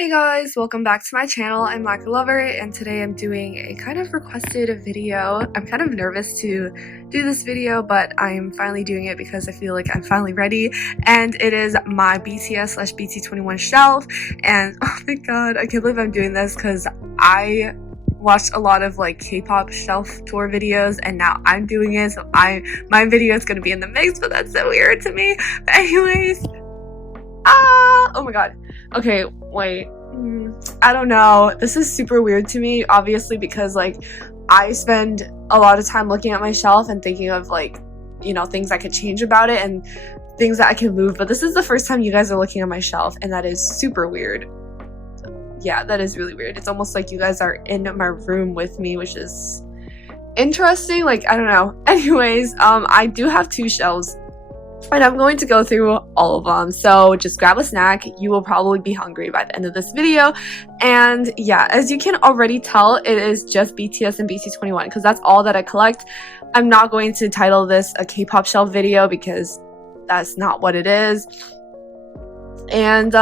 Hey guys, welcome back to my channel. I'm Lacquer Lover, and today I'm doing a kind of requested video. I'm kind of nervous to do this video, but I'm finally doing it because I feel like I'm finally ready, and it is my BTS/BT21 shelf. And oh my god, I can't believe I'm doing this because I watched a lot of like K-pop shelf tour videos, and now I'm doing it, so my video is gonna be in the mix, but that's so weird to me. But anyways, oh my god. Okay, wait. I don't know. This is super weird to me, obviously, because like I spend a lot of time looking at my shelf and thinking of like, you know, things I could change about it and things that I can move. But this is the first time you guys are looking at my shelf, and that is super weird. Yeah, that is really weird. It's almost like you guys are in my room with me, which is interesting. Like, I don't know. Anyways, I do have two shelves, and I'm going to go through all of them, so just grab a snack. You will probably be hungry by the end of this video. And yeah, as you can already tell, it is just BTS and BT21 because that's all that I collect. I'm not going to title this a K-pop shelf video because that's not what it is. And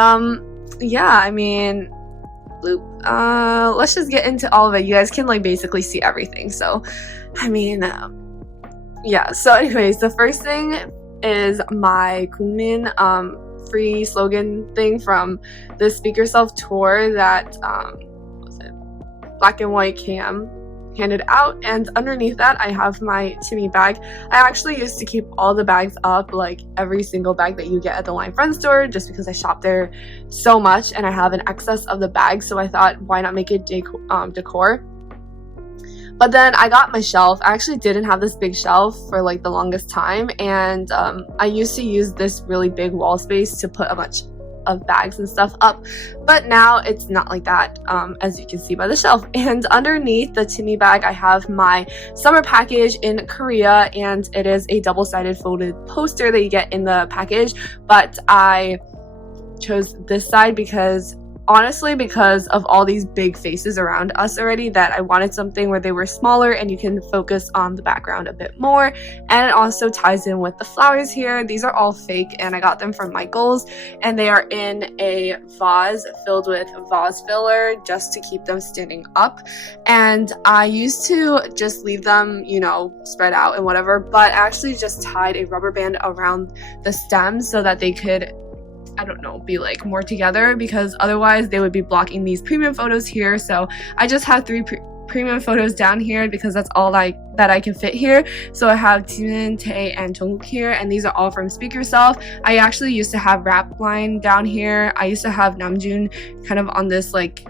yeah, I mean, let's just get into all of it. You guys can like basically see everything, so I mean, yeah. So anyways, the first thing is my Kunmin free slogan thing from the Speak Yourself tour that was it Black and White Cam handed out. And underneath that I have my Timmy bag. I actually used to keep all the bags up, like every single bag that you get at the Line Friend store, just because I shop there so much and I have an excess of the bags, so I thought why not make it decor. But then I got my shelf. I actually didn't have this big shelf for like the longest time, and I used to use this really big wall space to put a bunch of bags and stuff up, but now it's not like that, as you can see by the shelf. And underneath the Timmy bag I have my summer package in Korea, and it is a double-sided folded poster that you get in the package, but I chose this side because honestly, because of all these big faces around us already, that I wanted something where they were smaller and you can focus on the background a bit more. And it also ties in with the flowers here. These are all fake and I got them from Michael's, and they are in a vase filled with vase filler just to keep them standing up. And I used to just leave them, you know, spread out and whatever, but I actually just tied a rubber band around the stems so that they could, I don't know, be like more together, because otherwise they would be blocking these premium photos here. So I just have three premium photos down here because that's all that I can fit here. So I have Jimin, Tae, and Jungkook here, and these are all from Speak Yourself. I actually used to have Rap Line down here. I used to have Namjoon kind of on this like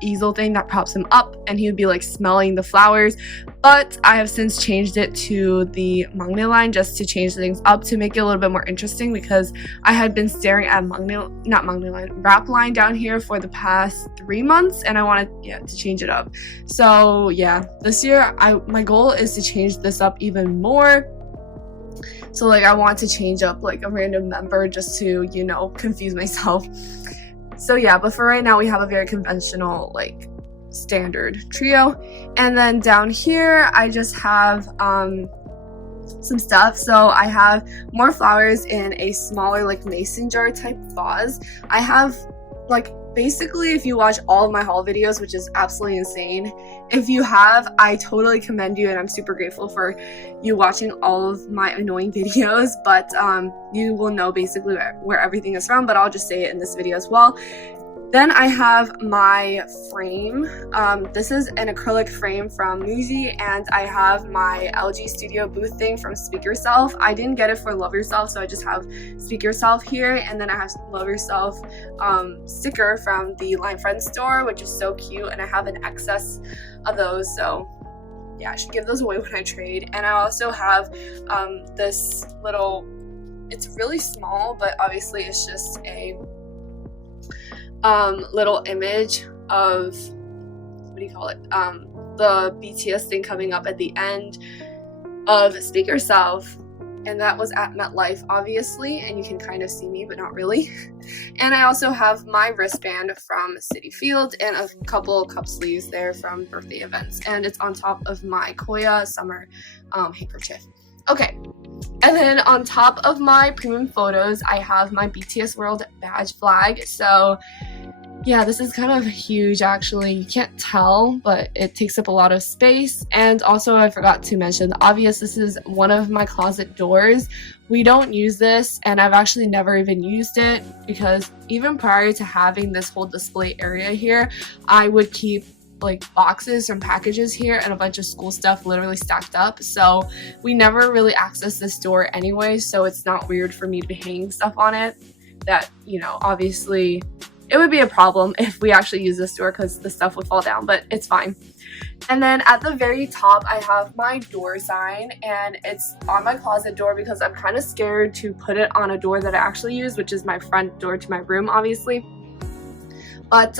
easel thing that props him up, and he would be like smelling the flowers, but I have since changed it to the Maknae line just to change things up to make it a little bit more interesting, because I had been staring at Rap Line down here for the past 3 months, and I wanted to change it up. So yeah, this year my goal is to change this up even more. So like I want to change up like a random member just to, you know, confuse myself. So yeah, but for right now we have a very conventional like standard trio. And then down here I just have some stuff. So I have more flowers in a smaller like mason jar type vase. I have like, basically, if you watch all of my haul videos, which is absolutely insane, if you have, I totally commend you, and I'm super grateful for you watching all of my annoying videos, but you will know basically where everything is from, but I'll just say it in this video as well. Then I have my frame. This is an acrylic frame from Muji, and I have my LG Studio booth thing from Speak Yourself. I didn't get it for Love Yourself, so I just have Speak Yourself here, and then I have Love Yourself sticker from the Line Friend store, which is so cute, and I have an excess of those, so yeah, I should give those away when I trade. And I also have this little, it's really small, but obviously it's just a little image of, what do you call it, the BTS thing coming up at the end of Speak Yourself, and that was at MetLife obviously, and you can kind of see me but not really. And I also have my wristband from Citi Field and a couple cup sleeves there from birthday events, and it's on top of my Koya summer handkerchief. Okay, and then on top of my premium photos I have my BTS World badge flag. So yeah, this is kind of huge actually. You can't tell, but it takes up a lot of space. And also I forgot to mention the obvious, this is one of my closet doors. We don't use this, and I've actually never even used it because even prior to having this whole display area here, I would keep like boxes from packages here and a bunch of school stuff literally stacked up. So we never really access this door anyway, so it's not weird for me to be hanging stuff on it that, you know, obviously it would be a problem if we actually use this door because the stuff would fall down, but it's fine. And then at the very top, I have my door sign, and it's on my closet door because I'm kind of scared to put it on a door that I actually use, which is my front door to my room, obviously. But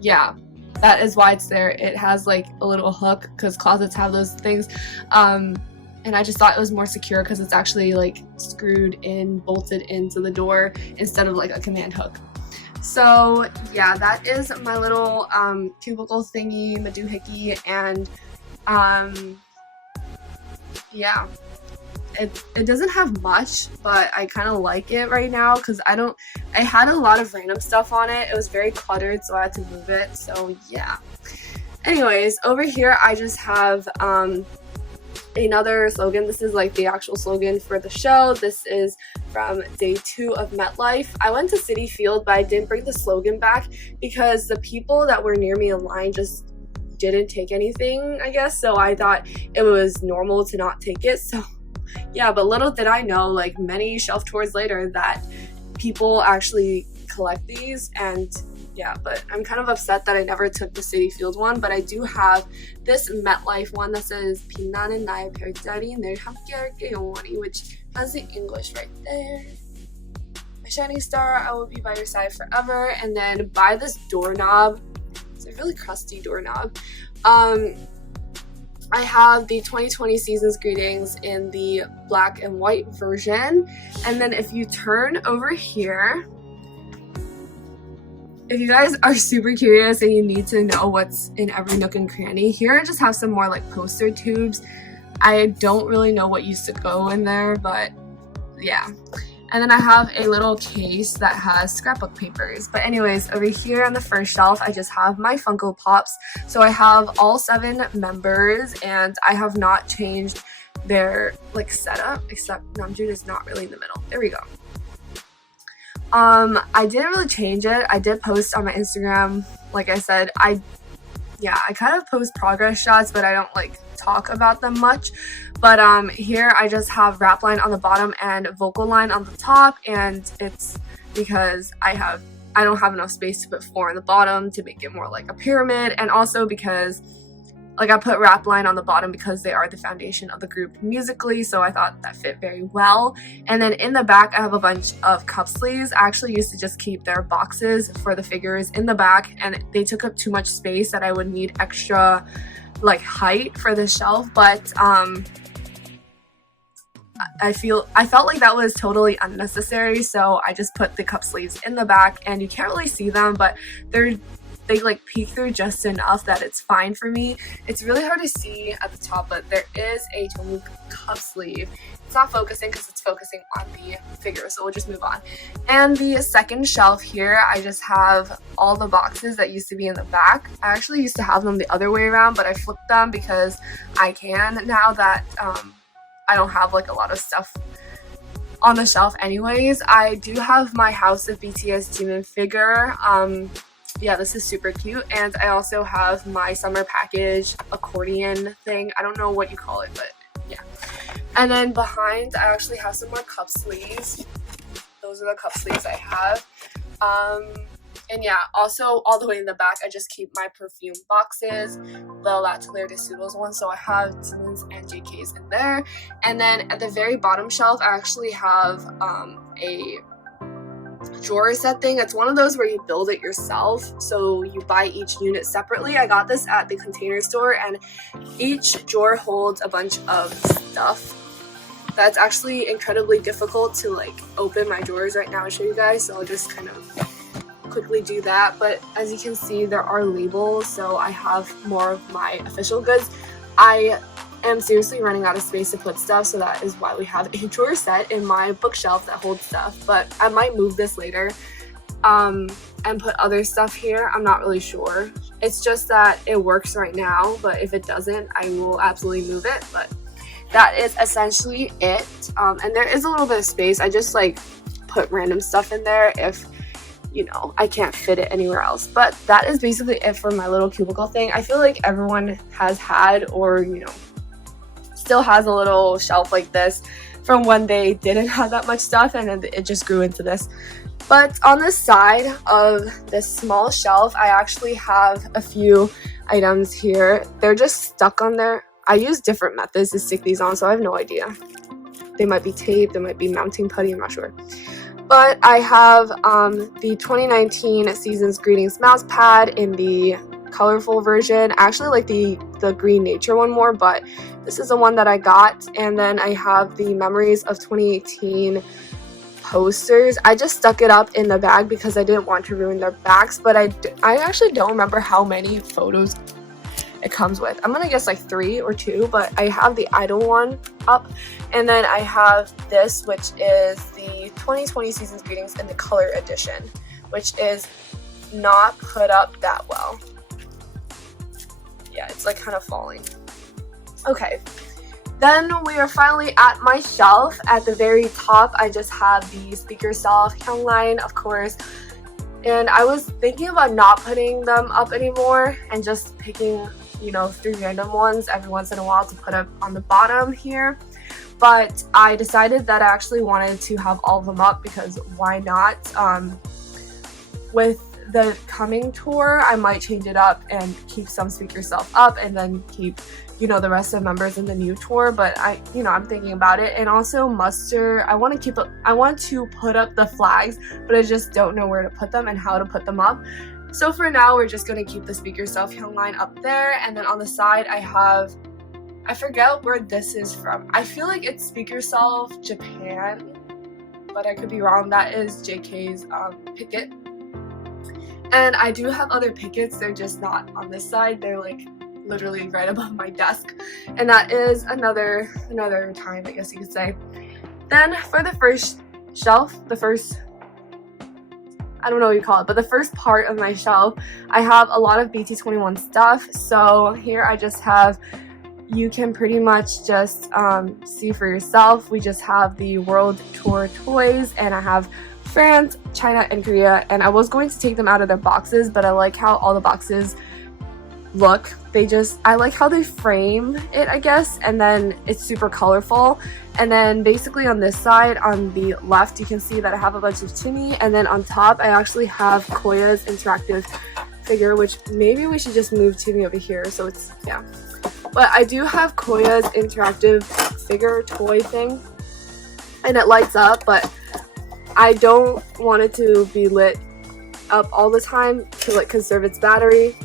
yeah, that is why it's there. It has like a little hook because closets have those things. And I just thought it was more secure because it's actually like screwed in, bolted into the door instead of like a command hook. So yeah, that is my little cubicle thingy, madoohickey, and yeah, it doesn't have much, but I kind of like it right now because I had a lot of random stuff on it. It was very cluttered, so I had to move it. So yeah. Anyways, over here I just have another slogan. This is like the actual slogan for the show. This is from day 2 of MetLife. I went to Citi Field, but I didn't bring the slogan back because the people that were near me in line just didn't take anything, I guess. So I thought it was normal to not take it. So yeah, but little did I know, like many shelf tours later, that people actually collect these. And yeah, but I'm kind of upset that I never took the Citi Field one, but I do have this MetLife one that says 빛나는 나의 별자리 늘 함께할게 영원히, which has the English right there. My shining star, I will be by your side forever. And then by this doorknob, it's a really crusty doorknob. I have the 2020 Seasons Greetings in the black and white version. And then if you turn over here, if you guys are super curious and you need to know what's in every nook and cranny, here I just have some more like poster tubes. I don't really know what used to go in there, but yeah. And then I have a little case that has scrapbook papers. But anyways, over here on the first shelf, I just have my Funko Pops. So I have all 7 members, and I have not changed their like setup, except Namjoon is not really in the middle. There we go. I didn't really change it. I did post on my Instagram, like I said, I kind of post progress shots, but I don't like talk about them much. But here I just have rap line on the bottom and vocal line on the top, and it's because I don't have enough space to put 4 on the bottom to make it more like a pyramid, and also because like I put rap line on the bottom because they are the foundation of the group musically, so I thought that fit very well. And then in the back I have a bunch of cup sleeves. I actually used to just keep their boxes for the figures in the back, and they took up too much space that I would need extra like height for the shelf, but I felt like that was totally unnecessary, so I just put the cup sleeves in the back, and you can't really see them, but they like peek through just enough that it's fine for me. It's really hard to see at the top, but there is a Tomu cup sleeve. It's not focusing because it's focusing on the figure, so we'll just move on. And the second shelf here, I just have all the boxes that used to be in the back. I actually used to have them the other way around, but I flipped them because I can now that I don't have like a lot of stuff on the shelf anyways. I do have my House of BTS Demon figure. Yeah, this is super cute. And I also have my summer package accordion thing. I don't know what you call it, but yeah. And then behind, I actually have some more cup sleeves. Those are the cup sleeves I have. And yeah, also all the way in the back, I just keep my perfume boxes, the L'Atelier des Soodles one, so I have Simmons and JK's in there. And then at the very bottom shelf, I actually have a drawer set thing. It's one of those where you build it yourself, so you buy each unit separately. I got this at the Container Store, and each drawer holds a bunch of stuff that's actually incredibly difficult to like open my drawers right now and show you guys, so I'll just kind of quickly do that. But as you can see, there are labels, so I have more of my official goods. I am seriously running out of space to put stuff, so that is why we have a drawer set in my bookshelf that holds stuff, but I might move this later. and put other stuff here. I'm not really sure. It's just that it works right now, but if it doesn't, I will absolutely move it. But that is essentially it. And there is a little bit of space. I just like put random stuff in there if, you know, I can't fit it anywhere else. But that is basically it for my little cubicle thing. I feel like everyone has had, or, you know, still has a little shelf like this from when they didn't have that much stuff, and then it just grew into this. But on the side of this small shelf, I actually have a few items here. They're just stuck on there. I use different methods to stick these on, so I have no idea. They might be tape, they might be mounting putty, I'm not sure. But I have the 2019 Season's Greetings mouse pad in the colorful version. I actually like the green nature one more, but this is the one that I got. And then I have the Memories of 2018 posters. I just stuck it up in the bag because I didn't want to ruin their backs, but I actually don't remember how many photos it comes with. I'm gonna guess like 3 or 2, but I have the Idol one up, and then I have this, which is the 2020 Season's Greetings in the color edition, which is not put up that well. Yeah, it's like kind of falling. Okay, then we are finally at my shelf. At the very top, I just have the Speak Yourself Young line, of course, and I was thinking about not putting them up anymore and just picking, you know, 3 random ones every once in a while to put up on the bottom here. But I decided that I actually wanted to have all of them up because why not? With the coming tour, I might change it up and keep some Speak Yourself up and then keep, you know, the rest of the members in the new tour. But I'm thinking about it. And also Muster, I want to put up the flags, but I just don't know where to put them and how to put them up. So for now, we're just going to keep the Speak Yourself Young line up there. And then on the side, I forget where this is from. I feel like it's Speak Yourself Japan, but I could be wrong. That is JK's Picket. And I do have other Pickets. They're just not on this side. They're like literally right above my desk. And that is another time, I guess you could say. Then for the first shelf, I don't know what you call it, but the first part of my shelf, I have a lot of BT21 stuff. So here I just have, you can pretty much just see for yourself. We just have the World Tour toys, and I have France, China, and Korea. And I was going to take them out of their boxes, but I like how all the boxes look. I like how they frame it, I guess, and then it's super colorful. And then basically on this side, on the left, you can see that I have a bunch of Timmy, and then on top I actually have Koya's interactive figure, which maybe we should just move Timmy over here so it's, yeah. But I do have Koya's interactive figure toy thing, and it lights up, but I don't want it to be lit up all the time to like conserve its battery.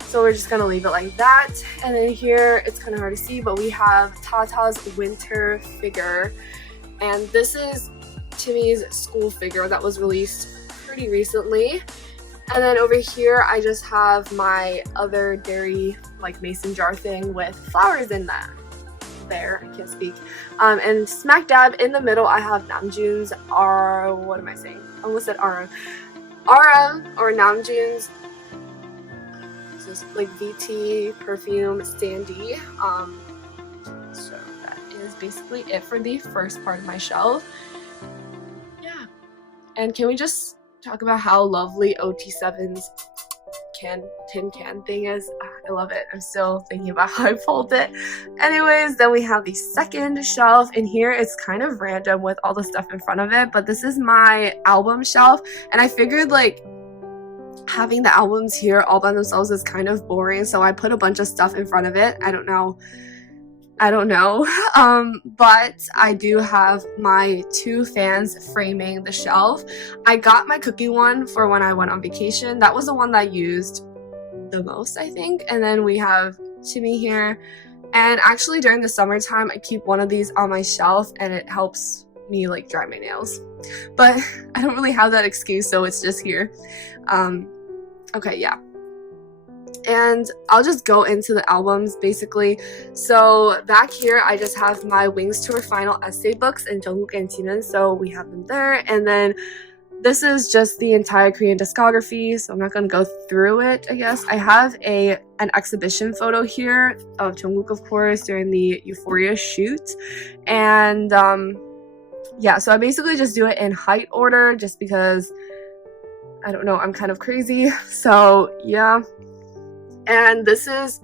So we're just gonna leave it like that. And then here, it's kind of hard to see, but we have Tata's winter figure. And this is Timmy's school figure that was released pretty recently. And then over here, I just have my other dairy like mason jar thing with flowers in that. There, I can't speak. And smack dab in the middle, I have Namjoon's what am I saying? I almost said Aura or Namjoon's like VT perfume standee. So that is basically it for the first part of my shelf. Yeah, and can we just talk about how lovely OT7's tin can thing is? I love it. I'm still thinking about how I fold it. Anyways, then we have the second shelf, and here it's kind of random with all the stuff in front of it, but this is my album shelf, and I figured like having the albums here all by themselves is kind of boring, so I put a bunch of stuff in front of it. I don't know but I do have my 2 fans framing the shelf. I got my cookie one for when I went on vacation. That was the one that I used the most, I think. And then we have Timmy here, and actually during the summertime I keep one of these on my shelf, and it helps me like dry my nails, but I don't really have that excuse, so it's just here. Okay, yeah. And I'll just go into the albums basically. So back here, I just have my Wings Tour final essay books and Jungkook and Jimin, so we have them there. And then this is just the entire Korean discography, so I'm not going to go through it, I guess. I have an exhibition photo here of Jungkook, of course, during the Euphoria shoot. And yeah, so I basically just do it in height order just because, I don't know, I'm kind of crazy. So yeah. And this is,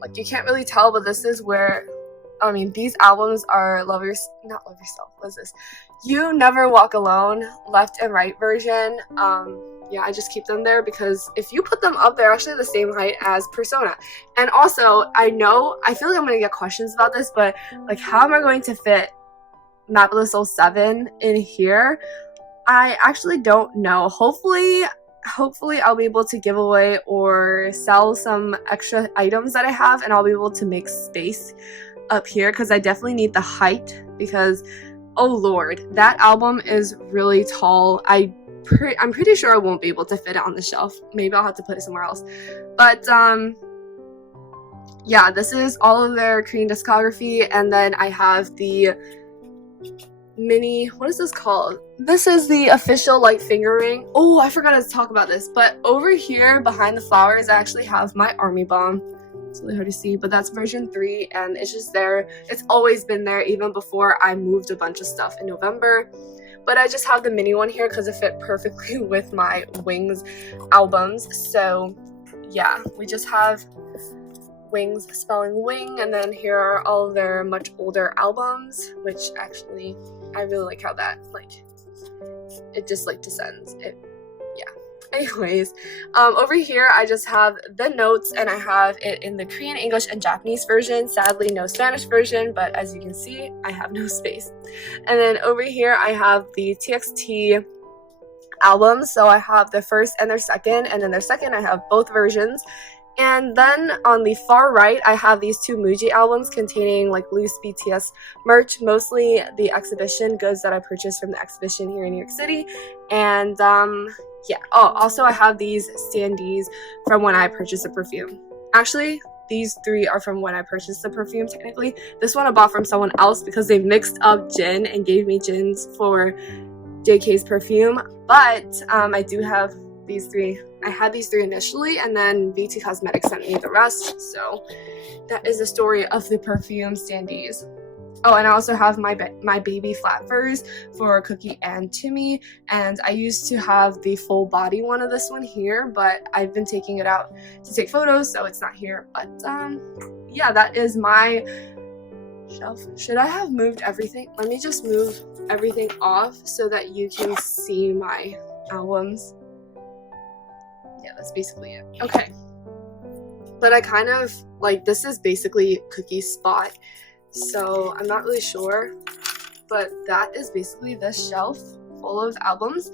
like, you can't really tell, but this is where, I mean, these albums are not Love Yourself, what is this? You Never Walk Alone, left and right version. Yeah, I just keep them there because if you put them up, they're actually the same height as Persona. And also, I feel like I'm going to get questions about this, but like, how am I going to fit Map of the Soul 7 in here? I actually don't know. Hopefully I'll be able to give away or sell some extra items that I have, and I'll be able to make space up here because I definitely need the height because, oh lord, that album is really tall. I'm pretty sure I won't be able to fit it on the shelf. Maybe I'll have to put it somewhere else. But yeah, this is all of their Korean discography, and then I have the mini, what is this called? This is the official like finger ring. Oh, I forgot to talk about this, but over here behind the flowers I actually have my army bomb. It's really hard to see, but that's version 3, and it's just there. It's always been there even before I moved a bunch of stuff in November. But I just have the mini one here because it fit perfectly with my Wings albums. So yeah, we just have Wings spelling wing, and then here are all of their much older albums, which actually I really like how that, like, it just like descends. Yeah. Anyways, over here I just have the notes, and I have it in the Korean, English, and Japanese version. Sadly, no Spanish version, but as you can see, I have no space. And then over here I have the TXT albums. So I have their first and their second, and then their second I have both versions. And then on the far right, I have these 2 Muji albums containing like loose BTS merch, mostly the exhibition goods that I purchased from the exhibition here in New York City. And yeah, oh, also I have these standees from when I purchased a perfume. Actually, these 3 are from when I purchased the perfume, technically. This one I bought from someone else because they mixed up gin and gave me gins for JK's perfume. But I do have these 3. I had these 3 initially, and then VT Cosmetics sent me the rest. So that is the story of the perfume standees. Oh, and I also have my baby flat furs for Cookie and Timmy, and I used to have the full body one of this one here, but I've been taking it out to take photos, so it's not here. But yeah, that is my shelf. Should I have moved everything? Let me just move everything off so that you can see my albums. Yeah, that's basically it. Okay. But I kind of, like, this is basically Cookie's spot, so I'm not really sure. But that is basically this shelf full of albums.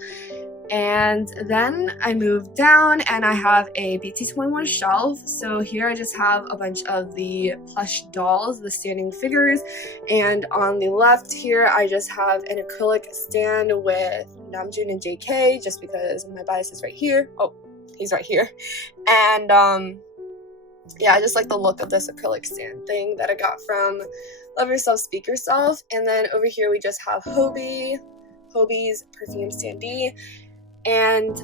And then I moved down and I have a BT21 shelf. So here I just have a bunch of the plush dolls, the standing figures. And on the left here, I just have an acrylic stand with Namjoon and JK, just because my bias is right here. Oh, he's right here. And yeah, I just like the look of this acrylic stand thing that I got from Love Yourself, Speak Yourself. And then over here we just have Hobie's perfume standee, and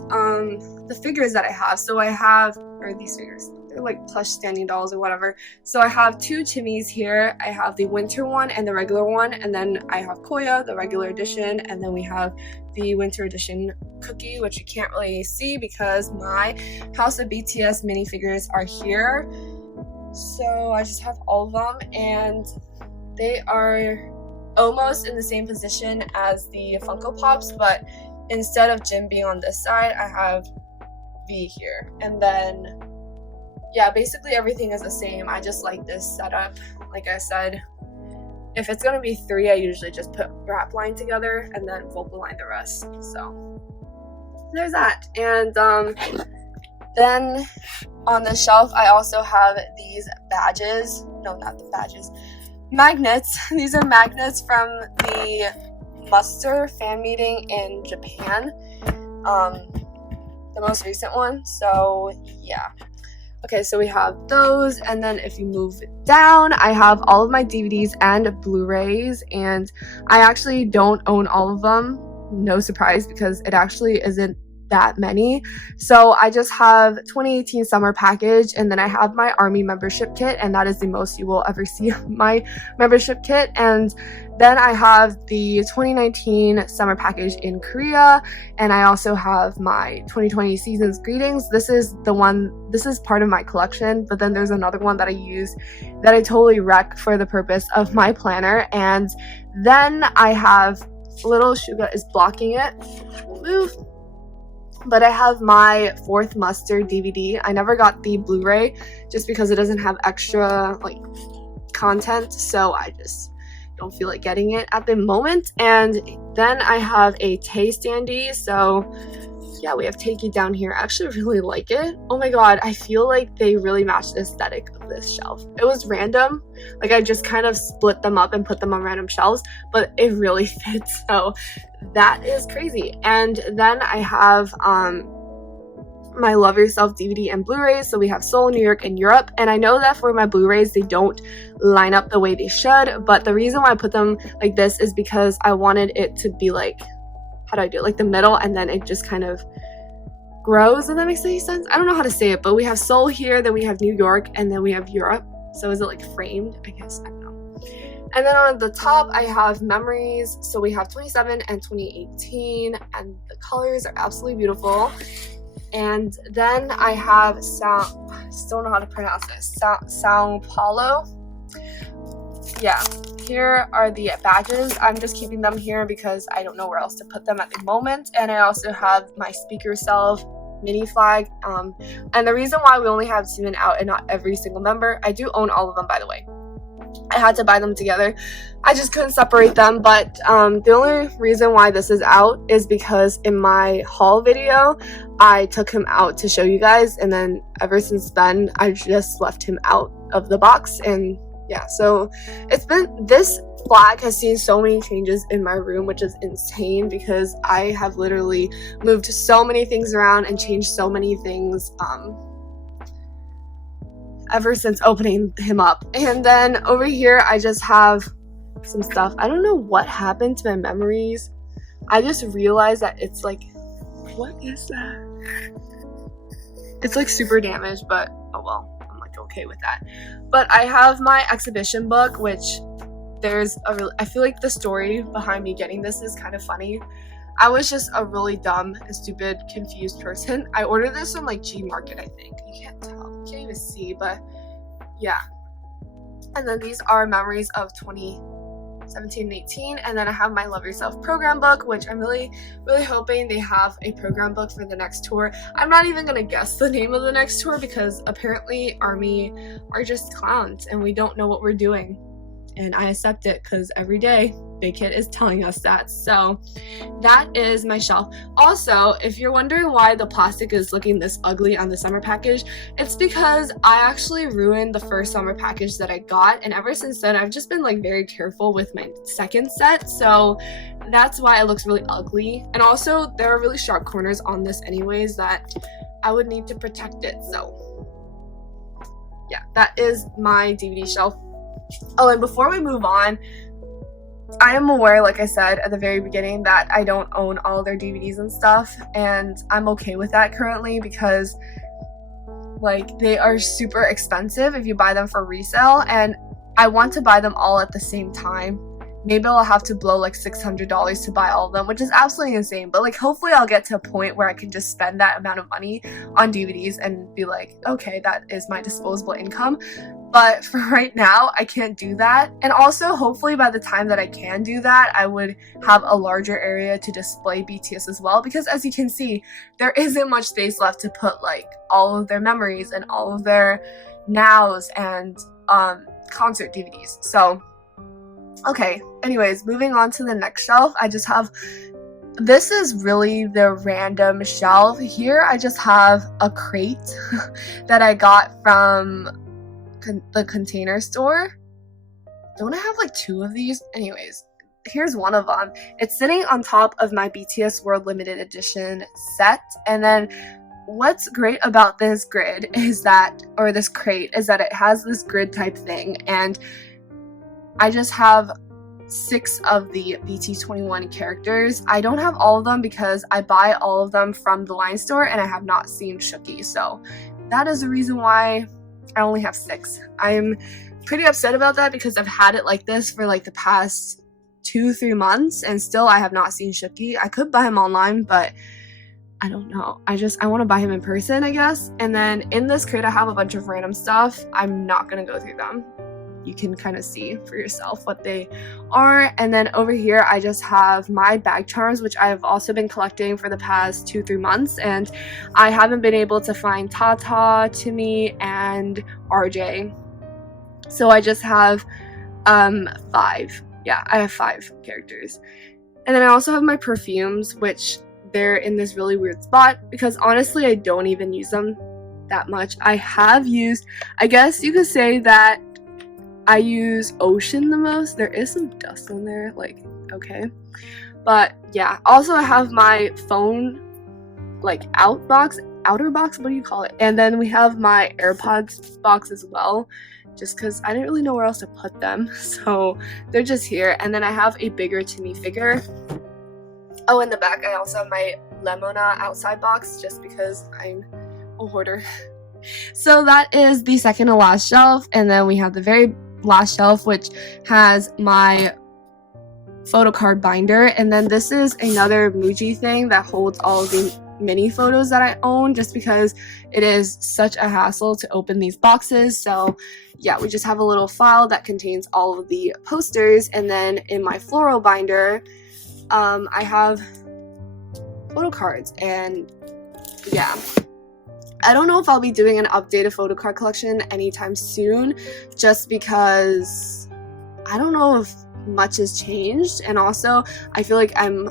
the figures that I have. So I have, or these figures, they're like plush standing dolls or whatever. So I have 2 Timmys here. I have the winter one and the regular one, and then I have Koya, the regular edition, and then we have the winter edition Cookie, which you can't really see because my House of BTS minifigures are here. So I just have all of them, and they are almost in the same position as the Funko Pops, but instead of Jin being on this side, I have V here. And then, yeah, basically everything is the same. I just like this setup. Like I said, if it's gonna be 3, I usually just put wrap line together and then vocal line the rest. So there's that. And then on the shelf, I also have these badges. No, not the badges. Magnets. These are magnets from the Muster fan meeting in Japan, the most recent one. So yeah, okay, so we have those, and then if you move down, I have all of my DVDs and Blu-rays, and I actually don't own all of them. no surprise because it actually isn't that many. So I just have 2018 summer package, and then I have my army membership kit, and that is the most you will ever see of my membership kit. And then I have the 2019 summer package in Korea, and I also have my 2020 season's greetings. This is part of my collection, but then there's another one that I use that I totally wreck for the purpose of my planner. And then I have little Shuga is blocking it. Move. But I have my Fourth Muster DVD. I never got the Blu-ray just because it doesn't have extra like content, so I just don't feel like getting it at the moment. And then I have a Tay standee. So yeah, we have Takey down here. I actually really like it. Oh my god, I feel like they really match the aesthetic of this shelf. It was random, like I just kind of split them up and put them on random shelves, but it really fits, so that is crazy. And then I have my Love Yourself DVD and Blu-rays. So we have Seoul, New York, and Europe. And I know that for my Blu-rays, they don't line up the way they should, but the reason why I put them like this is because I wanted it to be like, how do I do it? Like the middle, and then it just kind of grows, if that makes any sense. I don't know how to say it, but we have Seoul here, then we have New York, and then we have Europe. So is it like framed? I guess, I don't know. And then on the top, I have memories. So we have 27 and 2018, and the colors are absolutely beautiful. And then I have I still don't know how to pronounce this. Sao Paulo. Yeah, here are the badges. I'm just keeping them here because I don't know where else to put them at the moment. And I also have my Speak Yourself mini flag. And the reason why we only have 2 out and not every single member, I do own all of them, by the way. I had to buy them together. I just couldn't separate them, but the only reason why this is out is because in my haul video, I took him out to show you guys, and then ever since then, I just left him out of the box. And yeah, so this flag has seen so many changes in my room, which is insane because I have literally moved so many things around and changed so many things ever since opening him up. And then over here I just have some stuff. I don't know what happened to my memories. I just realized that it's like, what is that? It's like super damaged, but oh well, I'm like okay with that. But I have my exhibition book, which I feel like the story behind me getting this is kind of funny. I was just a really dumb and stupid, confused person. I ordered this from like G Market, I think. You can't tell. You can't even see, but yeah. And then these are memories of 2017 and 18. And then I have my Love Yourself program book, which I'm really, really hoping they have a program book for the next tour. I'm not even going to guess the name of the next tour because apparently ARMY are just clowns and we don't know what we're doing. And I accept it because every day Big Kid is telling us that. So that is my shelf. Also, if you're wondering why the plastic is looking this ugly on the summer package, it's because I actually ruined the first summer package that I got, and ever since then I've just been like very careful with my second set, so that's why it looks really ugly. And also there are really sharp corners on this anyways that I would need to protect it. So yeah, that is my DVD shelf. Oh, and before we move on, I am aware, like I said at the very beginning, that I don't own all their DVDs and stuff, and I'm okay with that currently because like they are super expensive if you buy them for resale, and I want to buy them all at the same time. Maybe I'll have to blow like $600 to buy all of them, which is absolutely insane, but like hopefully I'll get to a point where I can just spend that amount of money on DVDs and be like, okay, that is my disposable income. But for right now, I can't do that. And also, hopefully by the time that I can do that, I would have a larger area to display BTS as well. Because as you can see, there isn't much space left to put like all of their memories and all of their nows and concert DVDs. So, okay. Anyways, moving on to the next shelf, I just have... This is really the random shelf. Here, I just have a crate that I got from the Container Store. Don't I have like 2 of these? Anyways, here's one of them. It's sitting on top of my BTS World Limited Edition set. And then what's great about this grid is that, or this crate, is that it has this grid type thing. And I just have 6 of the BT21 characters. I don't have all of them because I buy all of them from the line store and I have not seen Shooky, so that is the reason why I only have 6. I'm pretty upset about that because I've had it like this for like the past 2-3 months and still I have not seen Shooky. I could buy him online, but I don't know. I want to buy him in person, I guess. And then in this crate I have a bunch of random stuff. I'm not gonna go through them. You can kind of see for yourself what they are. And then over here I just have my bag charms, which I've also been collecting for the past 2-3 months, and I haven't been able to find Tata, Timmy, and RJ. So I just have 5. Yeah, I have 5 characters. And then I also have my perfumes, which they're in this really weird spot because honestly I don't even use them that much. I have used, I guess you could say that I use Ocean the most. There is some dust on there, like, okay. But yeah, also I have my phone, like, outer box, what do you call it? And then we have my AirPods box as well, just because I didn't really know where else to put them. So they're just here. And then I have a bigger Timmy figure. Oh, in the back I also have my Lemona outside box, just because I'm a hoarder. So that is the second to last shelf, and then we have the very last shelf, which has my photo card binder. And then this is another Muji thing that holds all of the mini photos that I own, just because it is such a hassle to open these boxes. So yeah, we just have a little file that contains all of the posters. And then in my floral binder, I have photo cards. And yeah, I don't know if I'll be doing an updated photo card collection anytime soon, just because I don't know if much has changed. And also I feel like I'm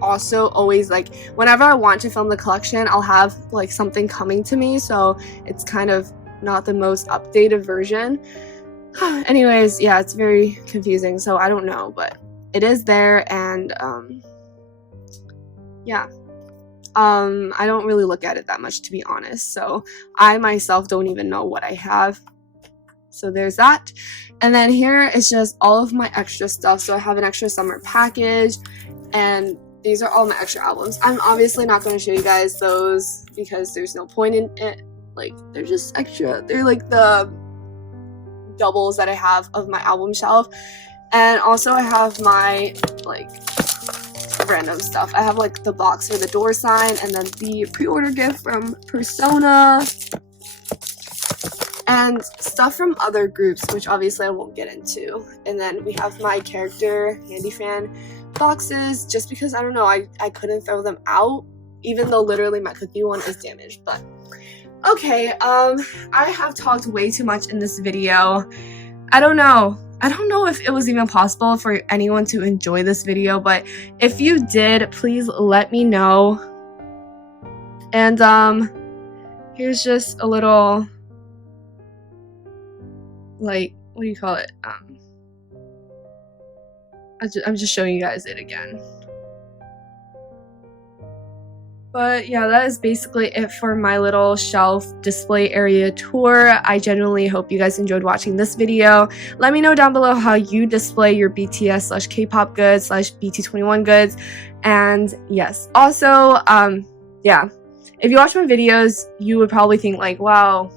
also always, like, whenever I want to film the collection, I'll have like something coming to me, so it's kind of not the most updated version. Anyways, yeah, it's very confusing, so I don't know, but it is there. And yeah, I don't really look at it that much, to be honest, so I myself don't even know what I have. So there's that. And then here is just all of my extra stuff. So I have an extra summer package, and these are all my extra albums. I'm obviously not going to show you guys those because there's no point in it. Like, they're just extra. They're like the doubles that I have of my album shelf. And also I have my, like, random stuff. I have like the box for the door sign, and then the pre-order gift from Persona, and stuff from other groups, which obviously I won't get into. And then we have my character handy fan boxes, just because I don't know, I couldn't throw them out, even though literally my cookie one is damaged. But okay, I have talked way too much in this video. I don't know if it was even possible for anyone to enjoy this video, but if you did, please let me know. And here's just a little, like, what do you call it? I'm just showing you guys it again. But yeah, that is basically it for my little shelf display area tour. I genuinely hope you guys enjoyed watching this video. Let me know down below how you display your BTS/K-pop goods/BT21 goods. And yes, also, yeah, if you watch my videos, you would probably think like, wow,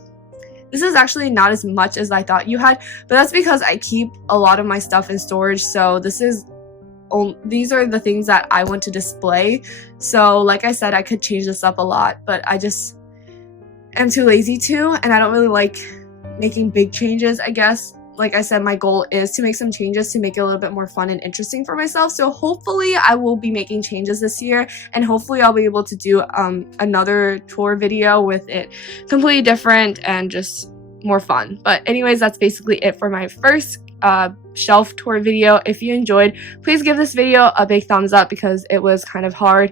this is actually not as much as I thought you had. But that's because I keep a lot of my stuff in storage, so these are the things that I want to display. So like I said, I could change this up a lot, but I just am too lazy to, and I don't really like making big changes, I guess. Like I said, my goal is to make some changes to make it a little bit more fun and interesting for myself. So hopefully I will be making changes this year, and hopefully I'll be able to do another tour video with it completely different and just more fun. But anyways, that's basically it for my first shelf tour video. If you enjoyed, please give this video a big thumbs up because it was kind of hard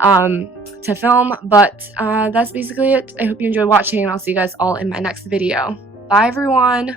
to film. But that's basically it. I hope you enjoyed watching, and I'll see you guys all in my next video. Bye everyone.